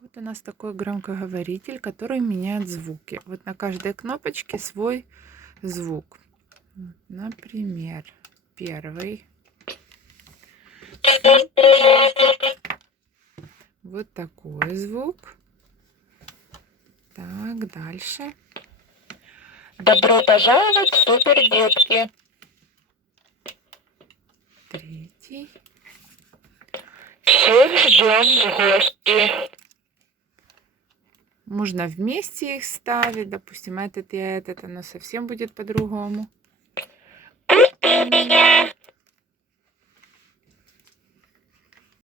Вот у нас такой громкоговоритель, который меняет звуки. Вот на каждой кнопочке свой звук. Например, первый. Вот такой звук. Так, дальше. Добро пожаловать в Супер Детки. Третий. Всех ждем в гости. Можно вместе их ставить. Допустим, этот и этот. Оно совсем будет по-другому. Купи меня.